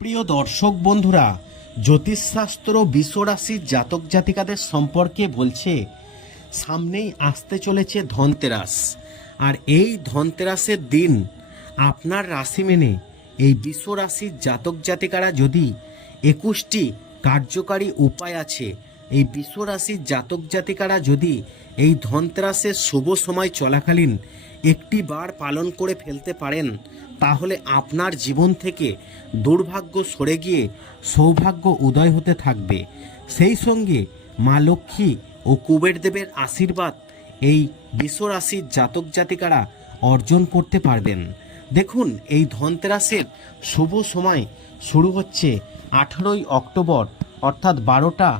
প্রিয় দর্শক বন্ধুরা, জ্যোতিষশাস্ত্র বিশ্বরাশির জাতক জাতিকাদের সম্পর্কে বলছে, সামনেই আসতে চলেছে ধনতেরাস। আর এই ধনতেরাসের দিন আপনার রাশি মেনে এই বিশ্বরাশির জাতক জাতিকারা যদি একুশটি কার্যকারী উপায় আছে, এই বিশ্বরাশির জাতক জাতিকারা যদি এই ধনতেরাসের শুভ সময় চলাকালীন একটি বার পালন করে ফেলতে পারেন তাহলে আপনার জীবন থেকে দুর্ভাগ্য সরে গিয়ে সৌভাগ্য উদয় হতে থাকবে। সেই সঙ্গে মা লক্ষ্মী ও কুবের দেবের আশীর্বাদ এই বিশ্বরাশির জাতক জাতিকারা অর্জন করতে পারবেন। দেখুন, এই ধনতেরাসের শুভ সময় শুরু হচ্ছে আঠেরোই অক্টোবর, অর্থাৎ বারোটা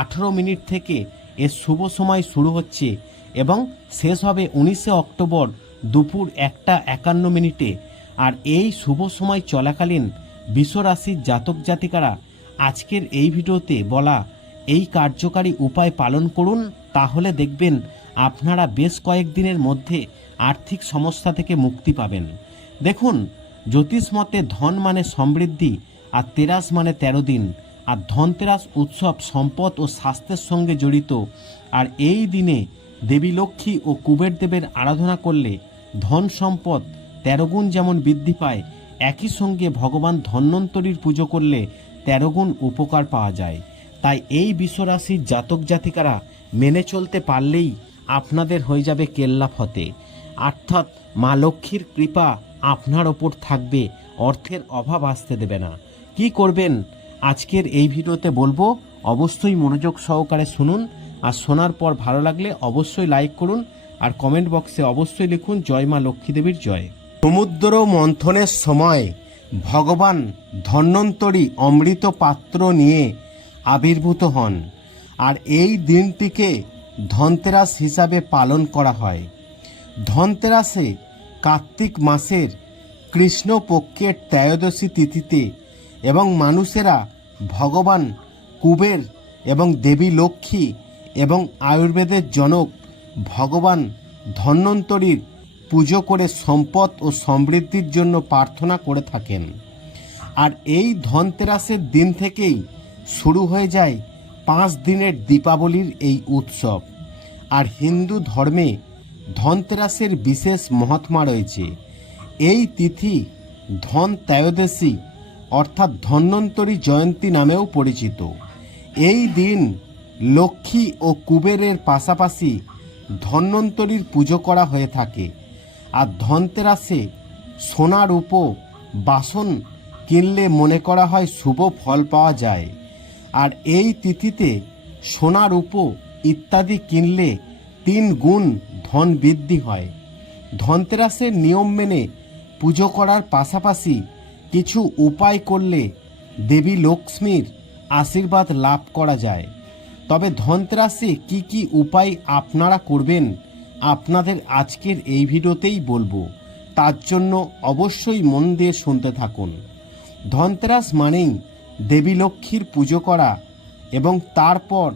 আঠেরো মিনিট থেকে এর শুভ সময় শুরু হচ্ছে এবং শেষ হবে উনিশে অক্টোবর দুপুর একটা একান্ন মিনিটে। আর এই শুভ সময় চলাকালীন বিশ্বরাশির জাতক জাতিকারা আজকের এই ভিডিওতে বলা এই কার্যকারী উপায় পালন করুন, তাহলে দেখবেন আপনারা বেশ কয়েকদিনের মধ্যে আর্থিক সমস্যা থেকে মুক্তি পাবেন। দেখুন, জ্যোতিষ মতে ধন মানে সমৃদ্ধি, আর তেরাস মানে তেরো দিন। আর ধনতেরাস উৎসব সম্পদ ও স্বাস্থ্যের সঙ্গে জড়িত। আর এই দিনে দেবী লক্ষ্মী ও কুবের দেবের আরাধনা করলে ধন সম্পদ তেরো গুণ যেমন বৃদ্ধি পায়, একই সঙ্গে ভগবান ধন্বন্তরীর পুজো করলে তেরো গুণ উপকার পাওয়া যায়। তাই এই বিশ্বরাশির জাতক জাতিকারা মেনে চলতে পারলেই আপনাদের হয়ে যাবে কেল্লা ফতে। অর্থাৎ মা লক্ষ্মীর কৃপা আপনার ওপর থাকবে, অর্থের অভাব আসতে দেবে না। কি করবেন? আজকের এই ভিডিওতে বলব, অবশ্যই মনোযোগ সহকারে শুনুন আর শোনার পর ভালো লাগলে অবশ্যই লাইক করুন আর কমেন্ট বক্সে অবশ্যই লিখুন, জয় মা লক্ষ্মী দেবীর জয়। সমুদ্র মন্থনের সময় ভগবান ধন্বন্তরী অমৃত পাত্র নিয়ে আবির্ভূত হন, আর এই দিনটিকে ধনতেরাস হিসাবে পালন করা হয়। ধনতেরাসে কার্তিক মাসের কৃষ্ণপক্ষের ত্রয়োদশী তিথিতে এবং মানুষেরা ভগবান কুবের এবং দেবী লক্ষ্মী এবং আয়ুর্বেদের জনক ভগবান ধন্বন্তরীর পুজো করে সম্পদ ও সমৃদ্ধির জন্য প্রার্থনা করে থাকেন। আর এই ধনতেরাসের দিন থেকেই শুরু হয়ে যায় পাঁচ দিনের দীপাবলির এই উৎসব। আর হিন্দু ধর্মে ধনতেরাসের বিশেষ মহাত্মা রয়েছে। এই তিথি ধন ত্রয়োদশী অর্থাৎ ধন্বন্তরী জয়ন্তী নামেও পরিচিত। এই দিন লক্ষ্মী ও কুবেরের পাশাপাশি ধন্বন্তরীর পুজো করা হয়ে থাকে। আর ধনতেরাসে সোনার উপ বাসন কিনলে মনে করা হয় শুভ ফল পাওয়া যায়। আর এই তিথিতে সোনার উপ ইত্যাদি কিনলে তিন গুণ ধন বৃদ্ধি হয়। ধনতেরাসের নিয়ম মেনে পুজো করার পাশাপাশি কিছু উপায় করলে দেবী লক্ষ্মীর আশীর্বাদ লাভ করা যায়। তবে ধনতেরাসে কি কি উপায় আপনারা করবেন আপনাদের আজকের এই ভিডিওতেই বলব, তার জন্য অবশ্যই মন দিয়ে শুনতে থাকুন। ধনতেরাস মানেই দেবী লক্ষ্মীর পুজো করা এবং তারপর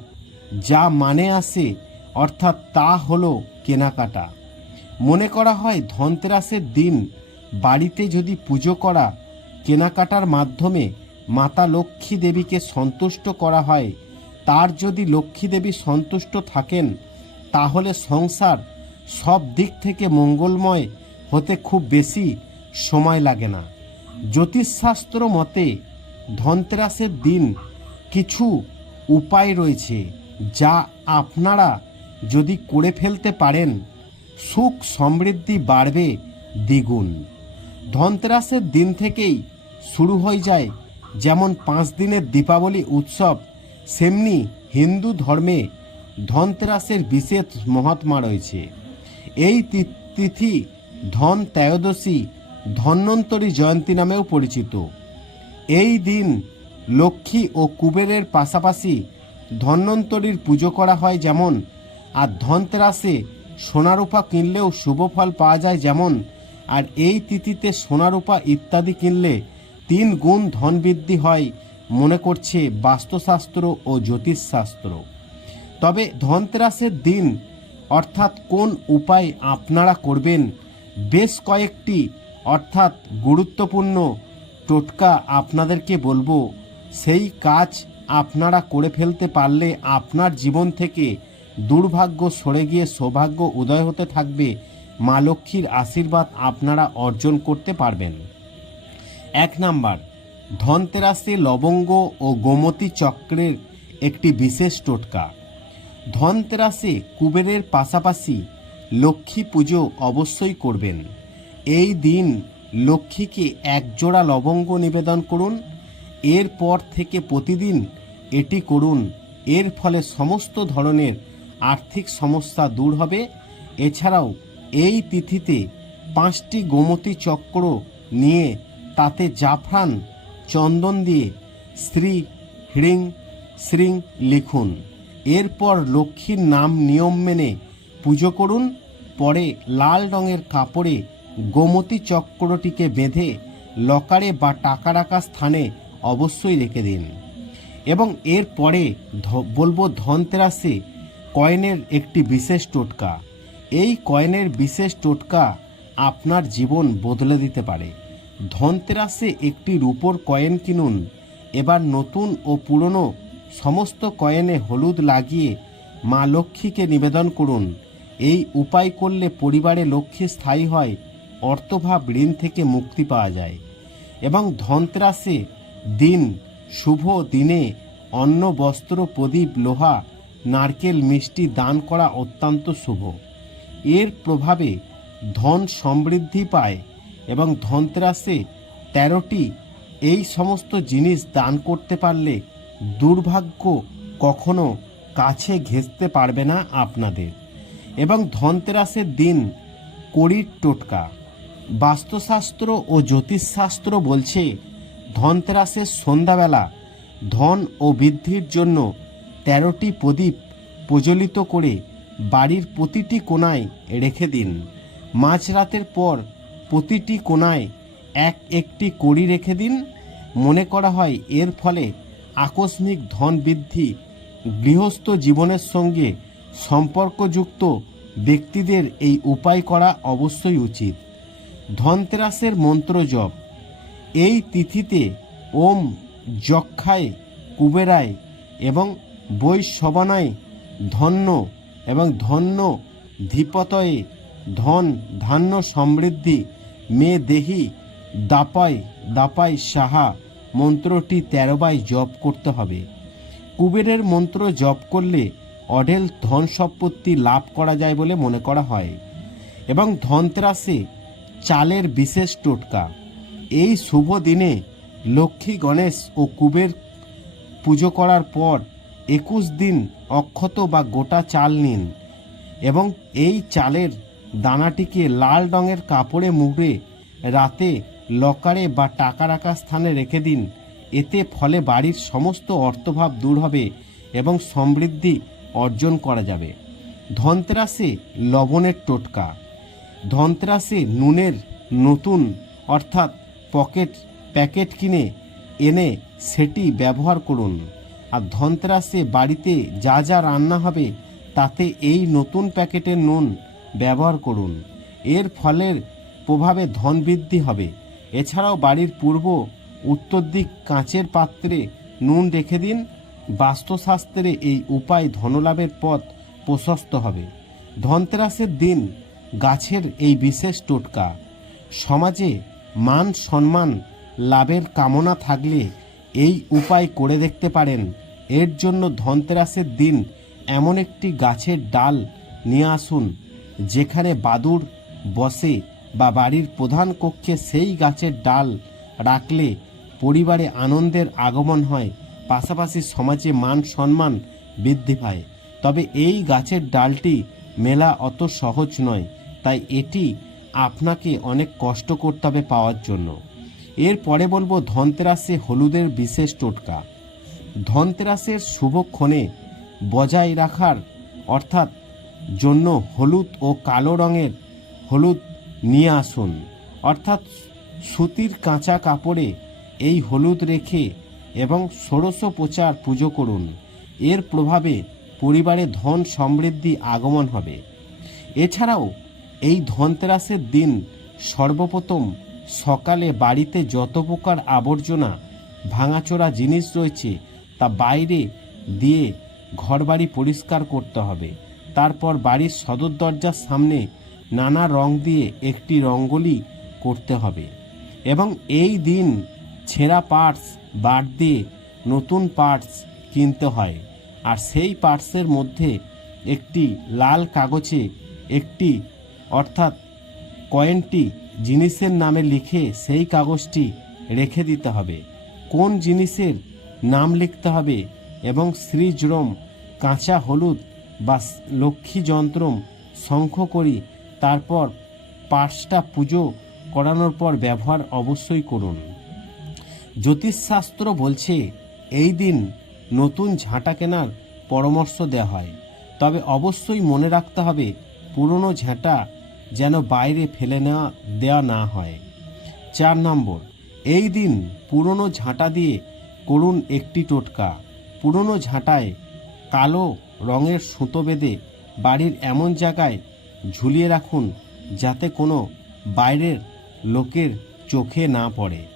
যা মানে আসে, অর্থাৎ তা হলো কেনাকাটা। মনে করা হয় ধনতেরাসের দিন বাড়িতে যদি পুজো করা, কেনাকাটার মাধ্যমে মাতা লক্ষ্মী দেবীকে সন্তুষ্ট করা হয়, তার যদি লক্ষ্মী দেবী সন্তুষ্ট থাকেন, তাহলে সংসার সব দিক থেকে মঙ্গলময় হতে খুব বেশি সময় লাগে না। জ্যোতিষশাস্ত্র মতে ধনতেরাসের দিন কিছু উপায় রয়েছে যা আপনারা যদি করে ফেলতে পারেন, সুখ সমৃদ্ধি বাড়বে দ্বিগুণ। ধনতেরাসের দিন থেকেই শুরু হয়ে যায় যেমন পাঁচ দিনের দীপাবলি উৎসব, সেমনি হিন্দু ধর্মে ধনতেরাসের বিশেষ মহাত্মা রয়েছে। এই তিথি ধন ত্রয়োদশী ধন্বন্তরী জয়ন্তী নামেও পরিচিত। এই দিন লক্ষ্মী ও কুবেরের পাশাপাশি ধন্বন্তরীর পুজো করা হয় যেমন, আর ধনতেরাসে সোনারূপা কিনলেও শুভ ফল পাওয়া যায় যেমন, আর এই তিথিতে সোনারূপা ইত্যাদি কিনলে তিন গুণ ধন বৃদ্ধি হয় মনে করছে বাস্তুশাস্ত্র ও জ্যোতিষশাস্ত্র। তবে ধনতেরাসের দিন অর্থাৎ কোন উপায় আপনারা করবেন? বেশ কয়েকটি, অর্থাৎ গুরুত্বপূর্ণ টোটকা আপনাদেরকে বলব। সেই কাজ আপনারা করে ফেলতে পারলে আপনার জীবন থেকে দুর্ভাগ্য সরে গিয়ে সৌভাগ্য উদয় হতে থাকবে। মা লক্ষ্মীর আশীর্বাদ আপনারা অর্জন করতে পারবেন। এক নাম্বার, ধনতেরাসে লবঙ্গ ও গোমতী চক্রের একটি বিশেষ টোটকা। ধনতেরাসে কুবেরের পাশাপাশি লক্ষ্মী পুজো অবশ্যই করবেন। এই দিন লক্ষ্মীকে একজোড়া লবঙ্গ নিবেদন করুন। এরপর থেকে প্রতিদিন এটি করুন। এর ফলে সমস্ত ধরনের আর্থিক সমস্যা দূর হবে। এছাড়াও এই তিথিতে পাঁচটি গোমতী চক্র নিয়ে তাতে জাফরান চন্দন দিয়ে শ্রী হ্রিং শ্রিং লিখুন। এরপর লক্ষ্মীর নাম নিয়ম মেনে পুজো করুন, পরে লাল রঙের কাপড়ে গোমতী চক্রটিকে বেঁধে লকারে বা টাকা রাখার স্থানে অবশ্যই রেখে দিন। এবং এর পরে বলব ধনতেরাসে কয়েনের একটি বিশেষ টোটকা। এই কয়েনের বিশেষ টোটকা আপনার জীবন বদলে দিতে পারে। ধনতেরাসে একটি রূপোর কয়েন কিনুন, এবার নতুন ও পুরনো সমস্ত কয়েনে হলুদ লাগিয়ে মা লক্ষ্মীকে নিবেদন করুন। এই উপায় করলে পরিবারে লক্ষ্মী স্থায়ী হয়, অর্থভাব ঋণ থেকে মুক্তি পাওয়া যায়। এবং ধনত্রাসে দিন, শুভ দিনে অন্ন, বস্ত্র, প্রদীপ, লোহা, নারকেল, মিষ্টি দান করা অত্যন্ত শুভ। এর প্রভাবে ধন সমৃদ্ধি পায় এবং ধনত্রাসে তেরোটি এই সমস্ত জিনিস দান করতে পারলে দুর্ভাগ্য কখনো কাছে ঘেঁচতে পারবে না আপনাদের। এবং ধনতেরাসের দিন কড়ির টোটকা। বাস্তুশাস্ত্র ও জ্যোতিষশাস্ত্র বলছে, ধনতেরাসের সন্ধ্যাবেলা ধন ও বৃদ্ধির জন্য তেরোটি প্রদীপ প্রজ্বলিত করে বাড়ির প্রতিটি কোণায় রেখে দিন। মাঝরাতের পর প্রতিটি কোণায় এক একটি কড়ি রেখে দিন। মনে করা হয় এর ফলে আকস্মিক ধন বৃদ্ধি, গৃহস্থ জীবনের সঙ্গে সম্পর্কযুক্ত ব্যক্তিদের এই উপায় করা অবশ্যই উচিত। ধনতেরাসের মন্ত্র জপ। এই তিথিতে ওম যক্ষায়, কুবেরায় এবং বৈশবনায় ধন্য এবং ধন্য ধীপতয়ে ধন ধান্য সমৃদ্ধি মে দেহি দাপায় দাপায় সাহা মন্ত্রটি তেরোবাই জপ করতে হবে। কুবেরের মন্ত্র জপ করলে অঢেল ধন সম্পত্তি লাভ করা যায় বলে মনে করা হয় এবং ধনত্রাসে চালের বিশেষ টোটকা। এই শুভ দিনে লক্ষ্মী গণেশ ও কুবের পুজো করার পর একুশ দিন অক্ষত বা গোটা চাল নিন এবং এই চালের দানাটিকে লাল রঙের কাপড়ে মুড়ে রাতে লকারে বা টাকা রাখার স্থানে রেখে দিন। এতে ফলে বাড়ির সমস্ত অর্থভাব দূর হবে এবং সমৃদ্ধি অর্জন করা যাবে। ধনতেরাসে লবণের টোটকা। ধনতেরাসে নুনের নতুন অর্থাৎ পকেট, প্যাকেট কিনে এনে সেটি ব্যবহার করুন। আর ধনতেরাসে বাড়িতে যা যা রান্না হবে, তাতে এই নতুন প্যাকেটের নুন ব্যবহার করুন। এর ফলের প্রভাবে ধন বৃদ্ধি হবে। এছাড়াও বাড়ির পূর্ব, উত্তর দিক কাঁচের পাত্রে নুন রেখে দিন। বাস্তুশাস্ত্রে এই উপায় ধনলাভের পথ প্রশস্ত হবে। ধনতেরাসের দিন গাছের এই বিশেষ টোটকা। সমাজে মান সম্মান লাভের কামনা থাকলে এই উপায় করে দেখতে পারেন। এর জন্য ধনতেরাসের দিন এমন একটি গাছের ডাল নিয়ে আসুন, যেখানে বাদুর বসে বা বাড়ির প্রধান কক্ষে সেই গাছের ডাল রাখলে পরিবারে আনন্দের আগমন হয়, পাশাপাশি সমাজে মান সম্মান বৃদ্ধি পায়। তবে এই গাছের ডালটি মেলা অত সহজ নয়, তাই এটি আপনাকে অনেক কষ্ট করতে হবে পাওয়ার জন্য। এরপরে বলব ধনতেরাসে হলুদের বিশেষ টোটকা। ধনতেরাসের শুভক্ষণে বজায় রাখার অর্থাৎ জন্য হলুদ ও কালো রঙের হলুদ নিয়ে আসুন। অর্থাৎ সুতির কাঁচা কাপড়ে এই হলুদ রেখে এবং ষোড়শ প্রচার পুজো করুন। এর প্রভাবে পরিবারে ধন সমৃদ্ধি আগমন হবে। এছাড়াও এই ধনতেরাসের দিন সর্বপ্রথম সকালে বাড়িতে যত প্রকার আবর্জনা, ভাঙাচোরা জিনিস রয়েছে তা বাইরে দিয়ে ঘরবাড়ি পরিষ্কার করতে হবে। তারপর বাড়ির সদর দরজার সামনে নানা রং দিয়ে একটি রঙ্গোলি করতে হবে এবং এই দিন ছেঁড়া পার্টস বাদ দিয়ে নতুন পার্টস কিনতে হয়। আর সেই পার্টসের মধ্যে একটি লাল কাগজে একটি, অর্থাৎ কয়েনটি জিনিসের নামে লিখে সেই কাগজটি রেখে দিতে হবে। কোন জিনিসের নাম লিখতে হবে এবং শ্রীজরম কাঁচা হলুদ বা লক্ষ্মী যন্ত্রম শঙ্খ করি তারপর পার্সটা পুজো করানোর পর ব্যবহার অবশ্যই করুন। জ্যোতিষশাস্ত্র বলছে, এই দিন নতুন ঝাঁটা কেনার পরামর্শ দেওয়া হয়। তবে অবশ্যই মনে রাখতে হবে, পুরনো ঝাঁটা যেন বাইরে ফেলে নেওয়া দেওয়া না হয়। চার নম্বর, এই দিন পুরনো ঝাঁটা দিয়ে করুন একটি টোটকা। পুরনো ঝাঁটায় কালো রঙের সুতো বেঁধে বাড়ির এমন জায়গায় ঝুলিয়ে রাখুন যাতে কোনো বাইরের লোকের চোখে না পড়ে।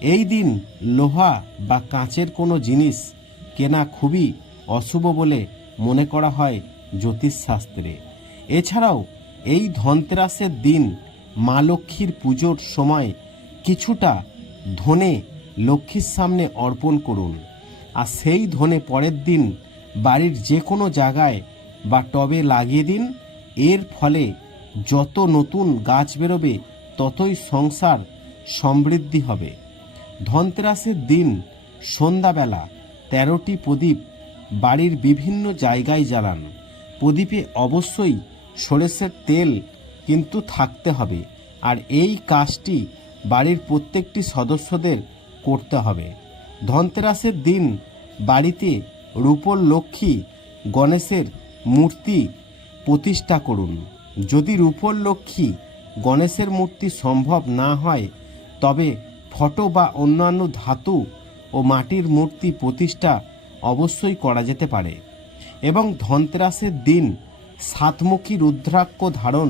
এই দিন লোহা বা কাঁচের কোনো জিনিস কেনা খুবই অশুভ বলে মনে করা হয় জ্যোতিষশাস্ত্রে। এছাড়াও এই ধনতেরাসের দিন মা লক্ষ্মীর পুজোর সময় কিছুটা ধনে লক্ষ্মীর সামনে অর্পণ করুন। আর সেই ধনে পরের দিন বাড়ির যে কোনো জায়গায় বা টবে লাগিয়ে দিন। এর ফলে যত নতুন গাছ বেরোবে, ততই সংসার সমৃদ্ধি হবে। ধনতেরাসের দিন, সন্ধ্যাবেলা তেরোটি প্রদীপ বাড়ির বিভিন্ন জায়গায় জ্বালান। প্রদীপে অবশ্যই সরষের তেল কিন্তু থাকতে হবে, আর এই কাজটি বাড়ির প্রত্যেকটি সদস্যদের করতে হবে। ধনতেরাসের দিন বাড়িতে রূপর লক্ষ্মী গণেশের মূর্তি প্রতিষ্ঠা করুন। যদি রূপর লক্ষ্মী গণেশের মূর্তি সম্ভব না হয়, তবে ফটো বা অন্যান্য ধাতু ও মাটির মূর্তি প্রতিষ্ঠা অবশ্যই করা যেতে পারে এবং ধনতেরাসের দিন সাতমুখী রুদ্রাক্ষ ধারণ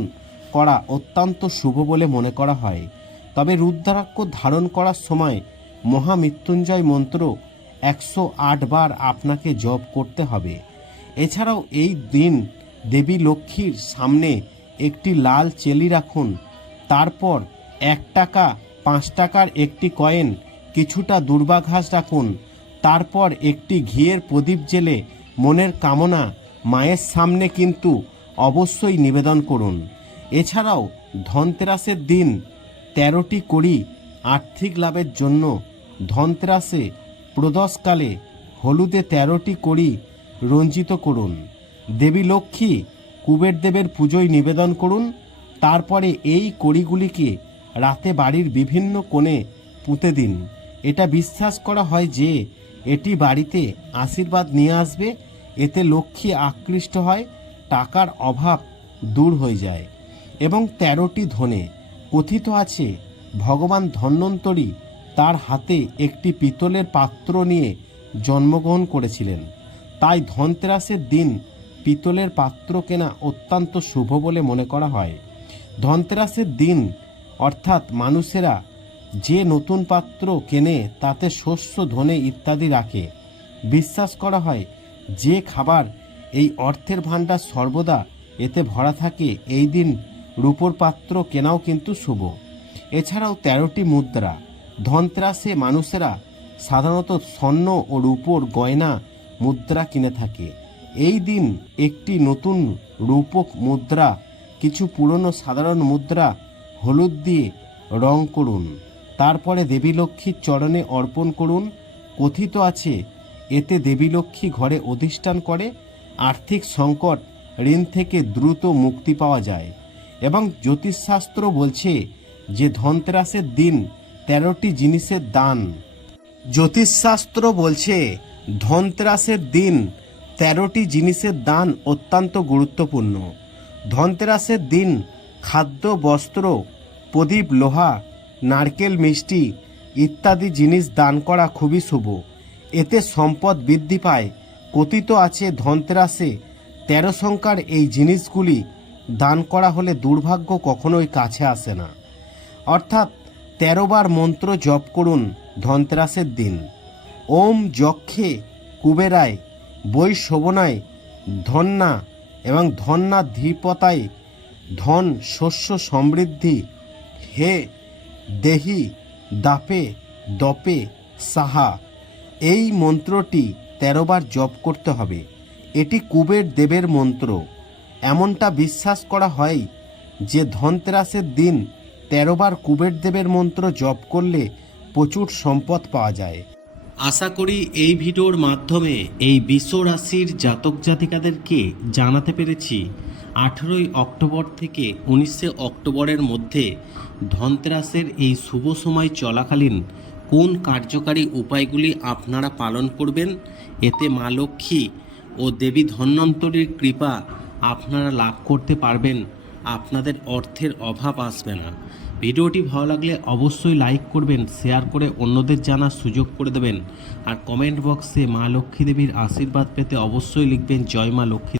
করা অত্যন্ত শুভ বলে মনে করা হয়। তবে রুদ্রাক্ষ ধারণ করার সময় মহামৃত্যুঞ্জয় মন্ত্র একশো আট বার আপনাকে জপ করতে হবে। এছাড়াও এই দিন দেবী লক্ষ্মীর সামনে একটি লাল চেলি রাখুন। তারপর এক টাকা, পাঁচ টাকার একটি কয়েন, কিছুটা দুর্বাঘাস রাখুন। তারপর একটি ঘিয়ের প্রদীপ জেলে মনের কামনা মায়ের সামনে কিন্তু অবশ্যই নিবেদন করুন। এছাড়াও ধনতেরাসের দিন তেরোটি কড়ি আর্থিক লাভের জন্য ধনতেরাসে প্রদোষকালে হলুদে তেরোটি কড়ি রঞ্জিত করুন। দেবী লক্ষ্মী কুবের দেবের পুজোয় নিবেদন করুন, তারপরে এই কড়িগুলিকে রাতে বাড়ির বিভিন্ন কোণে পুঁতে দিন। এটা বিশ্বাস করা হয় যে এটি বাড়িতে আশীর্বাদ নিয়ে আসবে, এতে লক্ষ্মী আকৃষ্ট হয়, টাকার অভাব দূর হয়ে যায়। এবং তেরোটি ধনে কথিত আছে, ভগবান ধন্বন্তরী তার হাতে একটি পিতলের পাত্র নিয়ে জন্মগ্রহণ করেছিলেন। তাই ধনতেরাসের দিন পিতলের পাত্র কেনা অত্যন্ত শুভ বলে মনে করা হয়। ধনতেরাসের দিন, অর্থাৎ মানুষেরা যে নতুন পাত্র কেনে তাতে শস্য, ধনে ইত্যাদি রাখে। বিশ্বাস করা হয়, যে খাবার এই অর্থের ভাণ্ডার সর্বদা এতে ভরা থাকে, এই দিন রূপোর পাত্র কেনাও কিন্তু শুভ। এছাড়াও তেরোটি মুদ্রা। ধনত্রাসে মানুষেরা সাধারণত স্বর্ণ ও রূপোর গয়না, মুদ্রা কিনে থাকে। এই দিন একটি নতুন রূপক মুদ্রা, কিছু পুরনো সাধারণ মুদ্রা হলুদ দিয়ে রং করুন। তারপরে দেবী লক্ষ্মীর চরণে অর্পণ করুন। কথিত আছে, এতে দেবী লক্ষ্মী ঘরে অধিষ্ঠান করে, আর্থিক সংকট ঋণ থেকে দ্রুত মুক্তি পাওয়া যায়। এবং জ্যোতিষশাস্ত্র বলছে যে ধনতেরাসের দিন তেরোটি জিনিসের দান। জ্যোতিষশাস্ত্র বলছে, ধনতেরাসের দিন তেরোটি জিনিসের দান অত্যন্ত গুরুত্বপূর্ণ। ধনতেরাসের দিন খাদ্য, বস্ত্র, প্রদীপ, লোহা, নারকেল, মিষ্টি ইত্যাদি জিনিস দান করা খুবই শুভ। এতে সম্পদ বৃদ্ধি পায়। কথিত আছে, ধনতেরাসে তেরো সংখ্যার এই জিনিসগুলি দান করা হলে দুর্ভাগ্য কখনোই কাছে আসে না। অর্থাৎ তেরো বার মন্ত্র জপ করুন ধনতেরাসের দিন। ওম যক্ষে কুবেরায় বৈ শোভনায়, ধন্যা এবং ধন্যা ধীপতায়, ধন শস্য সমৃদ্ধি, হে দেহি দাপে দপে সাহা। এই মন্ত্রটি তেরোবার জপ করতে হবে। এটি কুবের দেবের মন্ত্র। এমনটা বিশ্বাস করা হয় যে ধনতেরাসের দিন তেরোবার কুবের দেবের মন্ত্র জপ করলে প্রচুর সম্পদ পাওয়া যায়। আশা করি এই ভিডিওর মাধ্যমে এই বিশ্ব রাশির জাতক জাতিকাদেরকে জানাতে পেরেছি। আঠেরোই অক্টোবর থেকে উনিশে অক্টোবরের মধ্যে ধনতেরাসের এই শুভ সময় চলাকালীন কোন কার্যকারী উপায়গুলি আপনারা পালন করবেন? এতে মা লক্ষ্মী ও দেবী ধন্বন্তরীর কৃপা আপনারা লাভ করতে পারবেন। আপনাদের অর্থের অভাব আসবে না। ভিডিওটি ভালো লাগলে অবশ্যই লাইক করবেন, শেয়ার করে অন্যদের জানার সুযোগ করে দেবেন। আর কমেন্ট বক্সে মা লক্ষ্মী দেবীর আশীর্বাদ পেতে অবশ্যই লিখবেন, জয় মা লক্ষ্মী